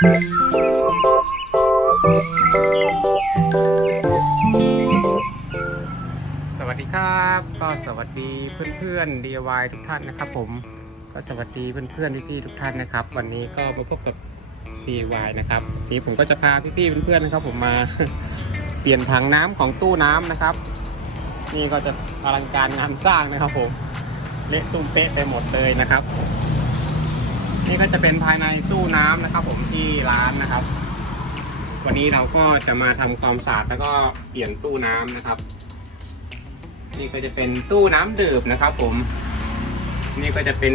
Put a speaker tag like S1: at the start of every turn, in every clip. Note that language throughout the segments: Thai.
S1: สวัสดีครับก็สวัสดีเพื่อนๆ DIY ทุกท่านนะครับผมก็สวัสดีเพื่อนๆพี่ๆทุกท่านนะครับ วันนี้ก็มาพบกับ DIY นะครับนี่ผมก็จะพาพี่ๆเพื่อนๆนะครับ ผมมาเปลี่ยนถังน้ำของตู้น้ำนะครับ นี่ก็จะอลังการงานสร้างนะครับผมเละตุ้มเป๊ะไปหมดเลยนะครับ นี่ก็จะเป็นภายในตู้น้ำนะครับ ผมที่ร้านนะครับ วันนี้เราก็จะมาทำความสะอาดแล้วก็เปลี่ยนตู้น้ำนะครับ นี่ก็จะเป็นตู้น้ำดื่มนะครับ ผม นี่ก็จะเป็น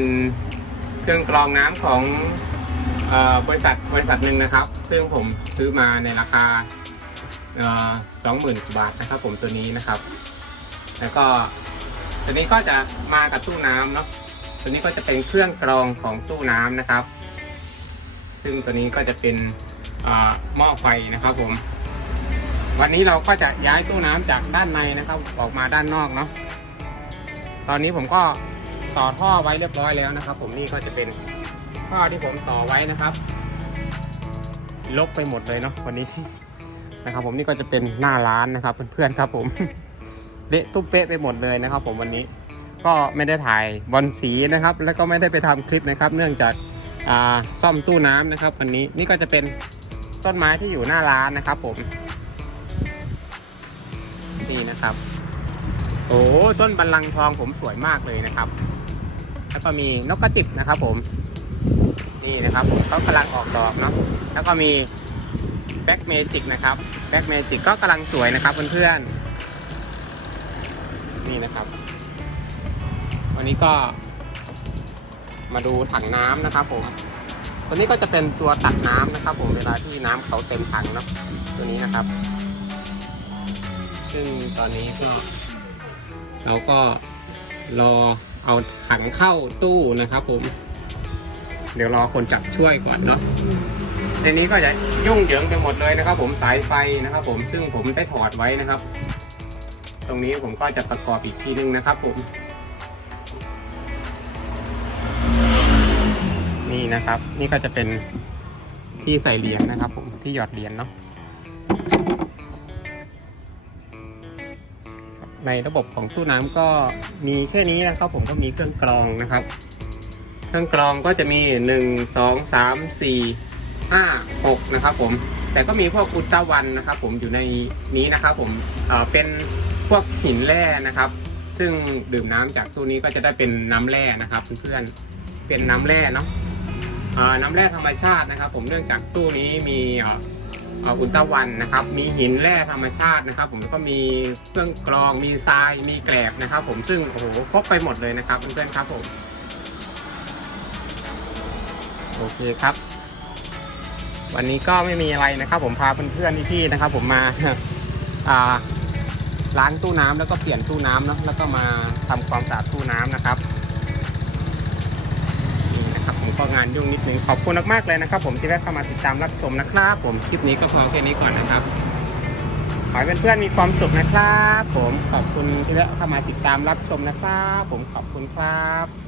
S1: เครื่องกรองน้ำของเออบริษัทบริษัทหนึ่งนะครับ ซึ่งผมซื้อมาในราคาสองหมื่นบาทนะครับ ผมตัวนี้นะครับ แล้วก็ตัวนี้ก็จะมากับตู้น้ำเนาะ ตัวนี้ก็จะเป็นเครื่องกรองของตู้น้ำนะครับ ซึ่งตัวนี้ก็จะเป็นหม้อไฟนะครับผม วันนี้เราก็จะย้ายตู้น้ำจากด้านในนะครับ ออกมาด้านนอกเนาะ ตอนนี้ผมก็ต่อท่อไว้เรียบร้อยแล้วนะครับ ผมนี่ก็จะเป็นท่อที่ผมต่อไว้นะครับลกไปหมดเลยเนาะวันนี้นะครับ ผมนี่ก็จะเป็นหน้าร้านนะครับเพื่อนๆครับ ผมเละตุ้มเป๊ะไปหมดเลยนะครับ ผมวันนี้ ก็ไม่ได้ถ่ายบอลสีนะครับ แล้วก็ไม่ได้ไปทำคลิปนะครับ เนื่องจากาซ่อมตู้น้ำนะครับ วันนี้นี่ก็จะเป็นต้นไม้ที่อยู่หน้าร้านนะครับ ผม นี่นะครับ โอ้ต้นบัลลังก์ทองผมสวยมากเลยนะครับ แล้วก็มีนกกระจิบนะครับ ผม นี่นะครับผมเขากำลังออกดอกเนาะแล้วก็มีแบ็กเมจิกนะครับแบ็กเมจิกก็กำลังสวยนะครับเพื่อนๆนี่นะครับ วันนี้ก็ มาดูถังน้ำนะครับผม ตัวนี้ก็จะเป็นตัวตักน้ำนะครับ ผมเวลาที่น้ำเขาเต็มถังเนาะตัวนี้นะครับ ซึ่งตอนนี้ก็เราก็รอเอาถังเข้าตู้นะครับ ผม เดี๋ยวรอคนจับช่วยก่อนเนาะในนี้ก็จะยุ่งเหยิงไปหมดเลยนะครับ ผมสายไฟนะครับ ผมซึ่งผมได้ถอดไว้นะครับ ตรงนี้ผมก็จะประกอบอีกทีนึงนะครับ ผม นี่นะครับ นี่ก็จะเป็นที่ใส่เหรียญนะครับ ผมที่หยอดเหรียญเนาะในระบบของตู้น้ำก็มีแค่นี้นะครับ ผมก็มีเครื่องกรองนะครับ เครื่องกรองก็จะมีหนึ่งสองสามสี่ห้าหกนะครับ ผม แต่ก็มีพวกอุลตราวันนะครับ ผมอยู่ในนี้นะครับ ผมเเป็นพวกหินแร่นะครับ ซึ่งดื่มน้ำจากตู้นี้ก็จะได้เป็นน้ำแร่นะครับเพื่อนๆเป็นน้ำแร่เนาะ น้ำแร่ธรรมชาตินะครับ ผมเนื่องจากตู้นี้มีอุลตราวันนะครับ มีหินแร่ธรรมชาตินะครับ ผมแล้วก็มีเครื่องกรอง มีทราย มีแกลบนะครับ ผมซึ่งโอ้โหครบไปหมดเลยนะครับเพื่อนๆครับผมโอเคครับ วันนี้ก็ไม่มีอะไรนะครับ ผมพาเพื่อนๆพี่ๆนะครับ ผมมาอ่าล้างตู้น้ำแล้วก็เปลี่ยนตู้น้ำเนาะแล้วก็มาทำความสะอาดตู้น้ำนะครับนี่นะครับ ก็งานยุ่งนิดนึงขอบคุณมากๆเลยนะครับ ผมที่ได้เข้ามาติดตามรับชมนะครับ ผมคลิปนี้ก็พอแค่นี้ก่อนนะครับขอให้เพื่อนๆมีความสุขนะครับ ผมขอบคุณที่ได้เข้ามาติดตามรับชมนะครับ ผมขอบคุณครับ